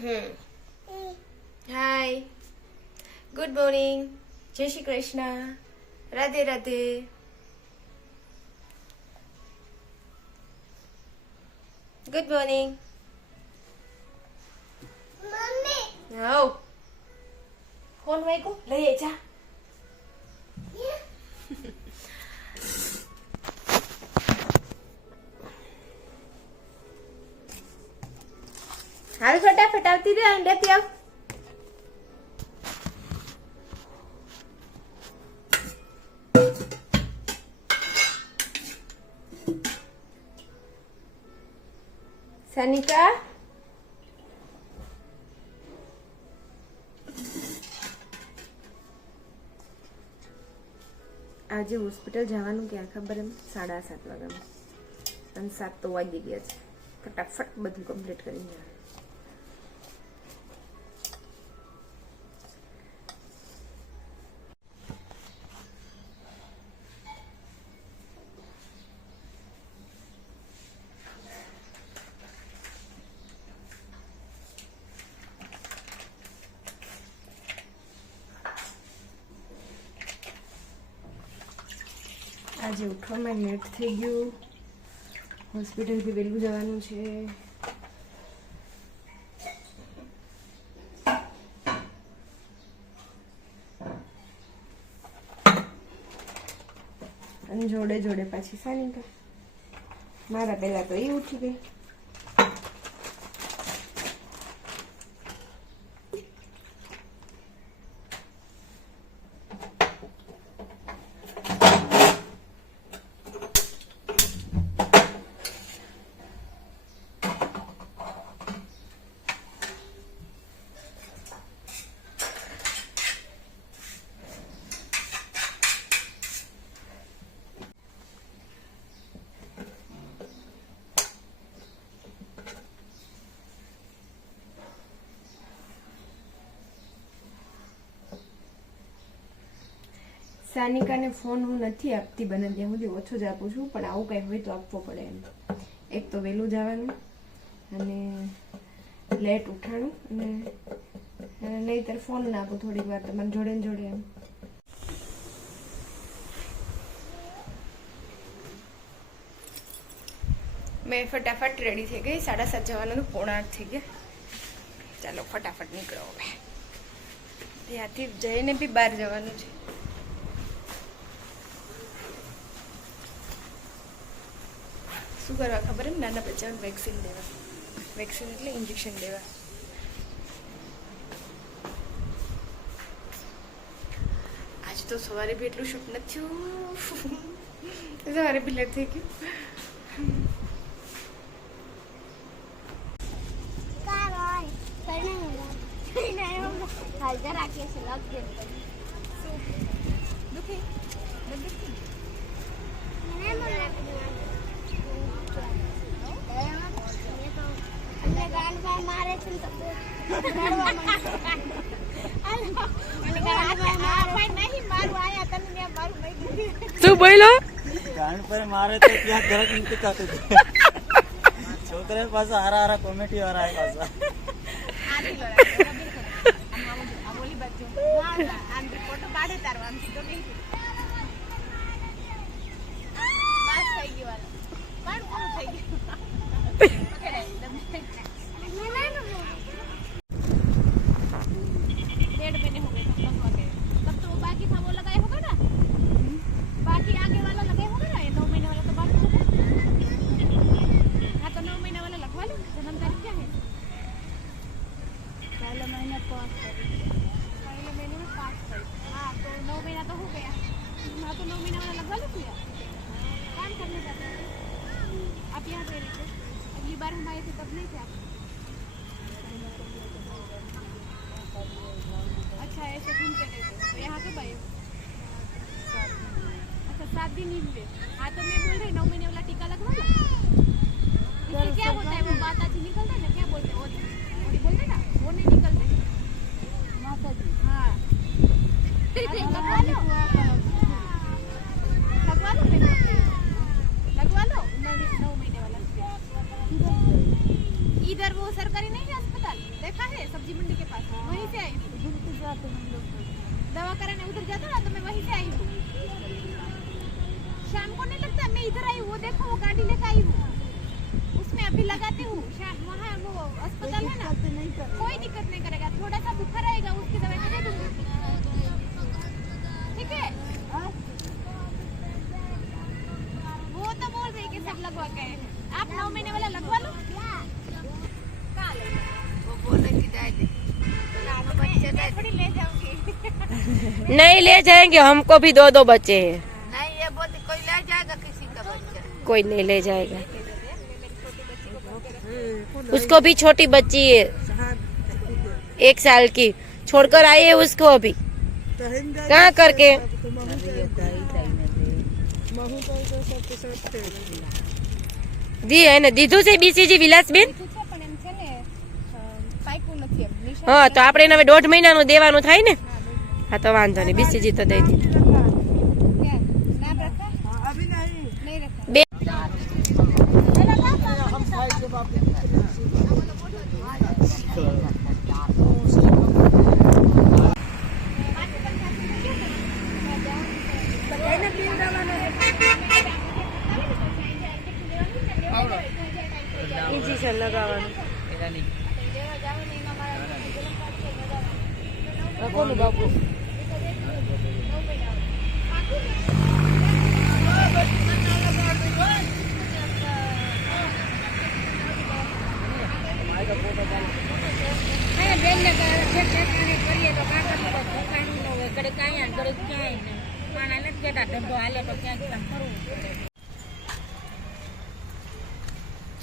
હાય, good morning, જય Shri Krishna, Radhe Radhe. Good morning mummy. How phone વાગ્યો, લઈ જા. હાલ ફટાફટ આવતી રહે અને લેતી આવ. સાનિકા આજે હોસ્પિટલ જવાનું ક્યાં ખબર એમ 7:30 વાગ્યામાં અને 7 તો વાગી ગયા છે. ફટાફટ બધું કમ્પ્લીટ કરીને જવાનું. આજે ઉઠવામાં લેટ થઈ ગયું. હોસ્પિટલથી વહેલું જવાનું છે. અને જોડે જોડે પાછી સાનિકા. મારા પહેલા તો એ ઉઠી ગઈ. સાનિકાને ફોન હું નથી આપતી, બને ત્યાં સુધી ઓછો જ આપું છું, પણ આવું કંઈ હોય તો આપવો પડે એમ. એક તો વહેલું જવાનું અને લેટ ઉઠાણું અને નહીંતર ફોન ના આપું થોડીક વાર તમારે જોડે ને જોડે એમ. મેં ફટાફટ રેડી થઈ ગઈ. 7:30 જવાનું, 7:45 થઈ ગયા. ચાલો ફટાફટ નીકળો હવે. ત્યાંથી જઈને બી બહાર જવાનું છે. શું કરવા ખબર એમ? નાના બચ્ચાઓને વેક્સિન દેવા. વેક્સિન એટલે ઇન્જેક્શન દેવા. આજે તો સવારે બી એટલું શૂટ નથી થયું. સવારે બી લેટ થઈ ગયું. શું બોલો? ગાંડ પર મારે તો ત્યાં ઘર નથી કાતું. છોકરા પાસે હારા હારા કોમેડી વાળા આવ્યા बार हम आए थे तब नहीं थे आप? अच्छा ऐसे घूम के गए थे तो यहाँ कब आए? अच्छा 7 दिन ही हुए. हाँ तो मैं बोल रही 9 महीने वाला टीका लगवा लो. इससे क्या होता है? वो माता जी निकलता है ना, क्या बोलते हैं वो बोलते ना, वो नहीं निकलते माता जी. हाँ लगवा लो लगवा लो 9 महीने वाला. इधर वो सरकारी नहीं है अस्पताल. साल देखा है सब्जी मंडी के पास वहीं से आई हूँ दवा कराने उधर जाता ना तो मैं वहीं से आई हूँ शाम को नहीं लगता मैं इधर आई हूँ वो देखो वो गाड़ी लेकर आई हूँ उसमें अभी लगाती हूँ वहाँ वो अस्पताल है ना कोई दिक्कत नहीं करेगा थोड़ा सा बुखार आएगा उसकी दवाई मैं दे दूँगी ठीक है वो तो बोल रही कि सब लगवा के आप 9 महीने वाला लगवा लो वो बोले कि जाएगी थोड़ी ले जाऊंगी नहीं ले जाएंगे, हमको भी 2 बच्चे हैं। नहीं ये बोलती कोई ले जाएगा किसी का बच्चा कोई नहीं ले जाएगा। उसको भी छोटी बच्ची है 1 साल की, छोड़कर आई है उसको अभी कहाँ करके दी है ને દીધું છે બીસીજી વિલાસબેન? પણ એમ છે ને પાક્યું નથી એમ નિશાન હા તો આપણે એને હવે 1.5 મહિનાનું દેવાનું થાય ને. હા તો વાંધો નહીં, બીસીજી તો દઈ દીધું. क्या नाम रखा अभी नहीं रखा બે ઇન્જેક્શન લગાવવાનું. કોનું બાપુ?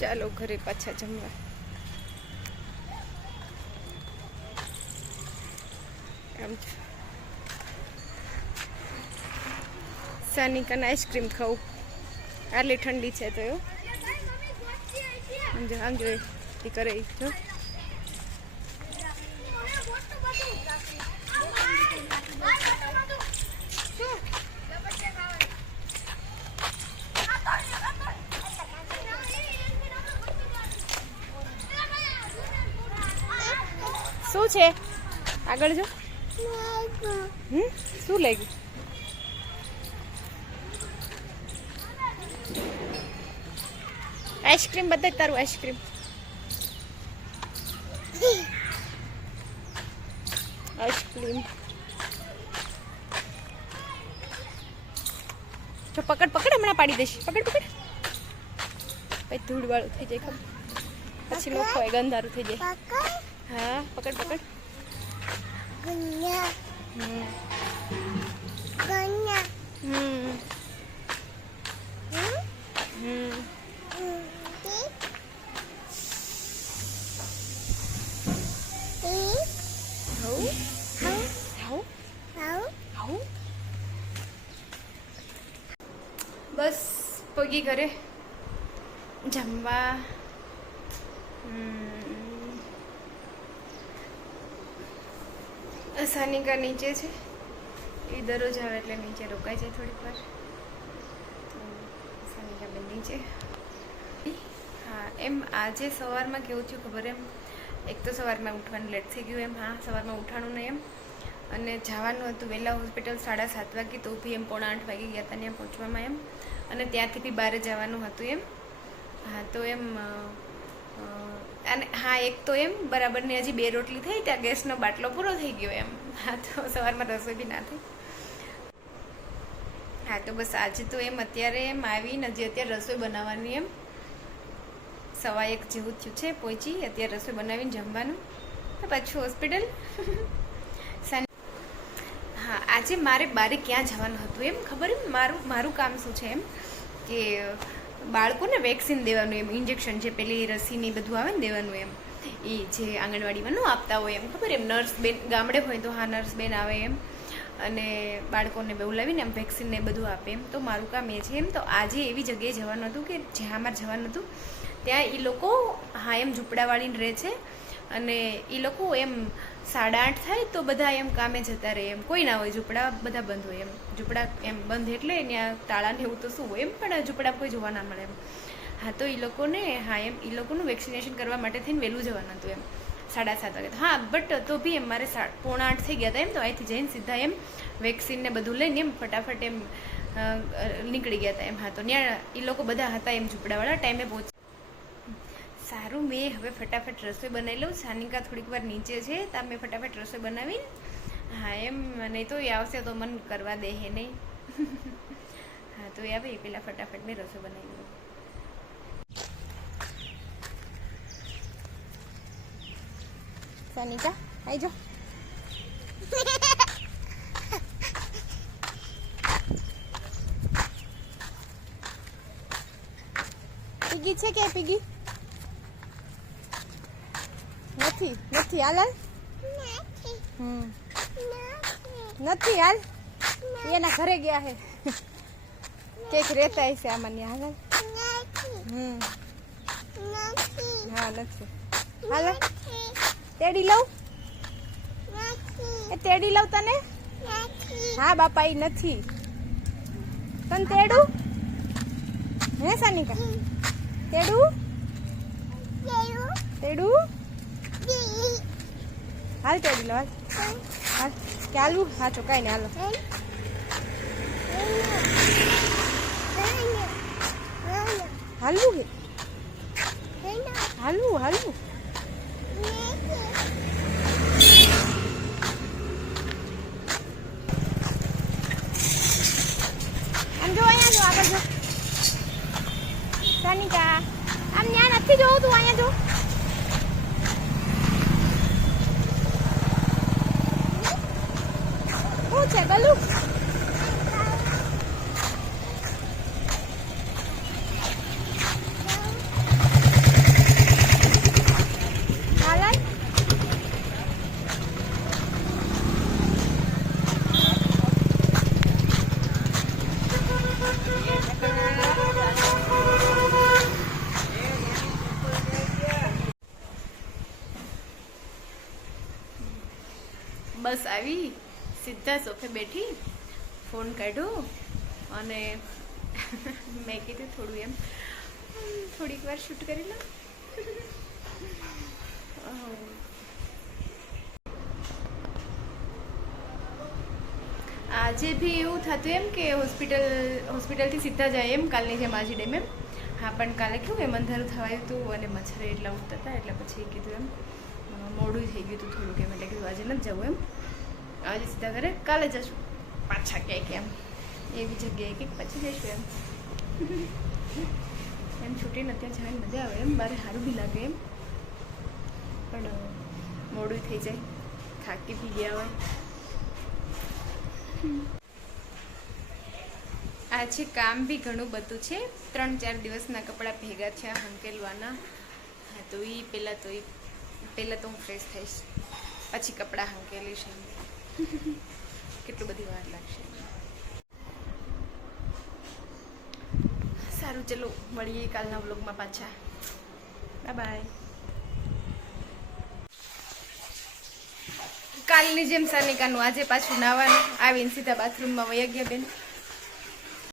ચાલો ઘરે પાછા જમવા. આમ સાનિકાને આઈસ્ક્રીમ ખાવું, આટલી ઠંડી છે તો એવું સમજો આમ જોઈએ એ કરે જો. શું છે આગળ જો? શું લઈ ગયું? આઈસ્ક્રીમ બતાય તારું આઈસ્ક્રીમ. આઈસ્ક્રીમ જો પકડ પકડ, હમણાં પાડી દઈશ. પકડ પકડ, પછી ધૂળ વાળું થઈ જાય ખબર, પછી નો ખવાય, ગંધારું થઈ જાય. હા પકડ પકડ. બસ પગી ઘરે જમવા. સાનિકા નીચે છે, એ દરરોજ આવે એટલે નીચે રોકાય છે થોડીક વાર. તો સાનિકા બેન નીચે. હા એમ આજે સવારમાં કેવું થયું ખબર? એમ એક તો સવારમાં ઉઠવાનું લેટ થઈ ગયું. એમ હા સવારમાં ઉઠાણું નહીં એમ, અને જવાનું હતું વહેલા હોસ્પિટલ 7:30 વાગે, તો બી એમ 7:45 વાગે ગયા હતા ત્યાં પહોંચવામાં એમ, અને ત્યાંથી બી બહાર જવાનું હતું એમ. હા તો એમ અને હા એક તો એમ બરાબરની હજી 2 રોટલી થઈ, ત્યાં ગેસનો બાટલો પૂરો થઈ ગયો એમ. હા તો સવારમાં રસોઈ બી ના થઈ. હા તો બસ આજે તો એમ અત્યારે એમ આવીને હજી અત્યારે રસોઈ બનાવવાની એમ 1:15 જેવું થયું છે, પહોંચી અત્યારે રસોઈ બનાવીને જમવાનું, પાછું હોસ્પિટલ. હા આજે મારે બારે ક્યાં જવાનું હતું એમ ખબર? એમ મારું કામ શું છે એમ કે બાળકોને વેક્સિન દેવાનું એમ, ઇન્જેક્શન જે પેલી રસીની બધું આવે ને દેવાનું એમ, એ જે આંગણવાડીમાં ન આપતા હોય એમ ખબર? એમ નર્સ બેન ગામડે હોય તો હા નર્સ બેન આવે એમ, અને બાળકોને બોલાવીને એમ વેક્સિન ને બધું આપે એમ. તો મારું કામ એ છે એમ. તો આજે એવી જગ્યાએ જવાનું હતું કે જ્યાં અમારે જવાનું હતું ત્યાં એ લોકો હા એમ ઝૂંપડાવાળીને રહે છે, અને એ લોકો એમ 8:30 થાય તો બધા એમ કામે જતા રહે એમ, કોઈ ના હોય, ઝૂંપડા બધા બંધ હોય એમ. ઝૂંપડા એમ બંધ એટલે ત્યાં તાળા ને એવું તો શું હોય એમ, પણ ઝૂંપડા કોઈ જોવા ના મળે એમ. હા તો એ લોકોને હા એમ એ લોકોનું વેક્સિનેશન કરવા માટે થઈને વહેલું જવાનું હતું એમ, 7:30 વાગે. હા બટ તો બી એમ મારે 7:45 થઈ ગયા હતા એમ, તો અહીંથી જઈને સીધા એમ વેક્સિન ને બધું લઈને એમ ફટાફટ એમ નીકળી ગયા હતા એમ. હા તો ત્યાં એ લોકો બધા હતા એમ ઝૂંપડાવાળા, ટાઈમે પહોંચી. સારું, મેં હવે ફટાફટ રસોઈ બનાવી લઉં. સાનિકા થોડીક વાર નીચે છે, તો મેં ફટાફટ રસોઈ બનાવી. હા એમ, નહીં તો એ આવશે તો મન કરવા દે હે નહીં. હા તો એ આવે પેલા ફટાફટ મેં રસોઈ બનાવી લઉં. સાનિકા આવી જાઓ. પીગી છે કે પીગી નથી? નથી હાલ નથી હાલ, એના ઘરે ગયા હે, કેક રહેતા હશે આમાં. હાલ હા નથી હાલ, તેડી લઉં? એ તેડી લઉં તને? હા બાપા એ નથી, તને તેડું? હે સાનિકા તેડું? તેડું? હાલ તેડી લો, હાલ હાલ. કે હાલવું? હા ચોકાઈ ને હાલો. હાલવું કે હાલવું? હાલવું આમ જો, અહીંયા જો, આગળ જો સાનિકા. આમ ત્યાં નથી જોવું, તું અહીંયા જો. શું છે ગલું? હાલ બસ આવી, સીધા સોફે બેઠી, ફોન કાઢ્યો અને મેં કીધું થોડું એમ થોડીક વાર શૂટ કરી લો. આજે બી એવું થતું એમ કે હોસ્પિટલથી સીધા જાય એમ, કાલની જેમ આજે ડેમ એમ. હા પણ કાલે કેવું એમ અંધારું થવાયું હતું અને મચ્છર એટલા ઉઠતા હતા, એટલે પછી કીધું એમ મોડું થઈ ગયું હતું થોડુંક એમ, એટલે કીધું આજે નથી જવું એમ, આજે સીધા ઘરે કાલે જશું પાછા ક્યાંક એમ, એવી જગ્યાએ કે પછી જઈશું એમ. એમ છૂટીને અત્યારે જવાની મજા આવે એમ, બારે સારું બી લાગે એમ, પણ મોડું થઈ જાય, થાકી બી ગયા હોય. આજે કામ બી ઘણું બધું છે, 3-4 દિવસના કપડાં ભેગા છે હંકેલવાના. હા તો એ પહેલાં તો હું ફ્રેશ થઈશ, પછી કપડાં હંકેલીશ. કેટલું બધી વાર લાગશે. સારું ચલો મળીએ કાલના વ્લોગમાં પાછા. Bye bye. કાલની જેમ સાનિકાનું આજે પાછું નાવાનું, આવીને સીધા બાથરૂમમાં વયા ગયા બેન.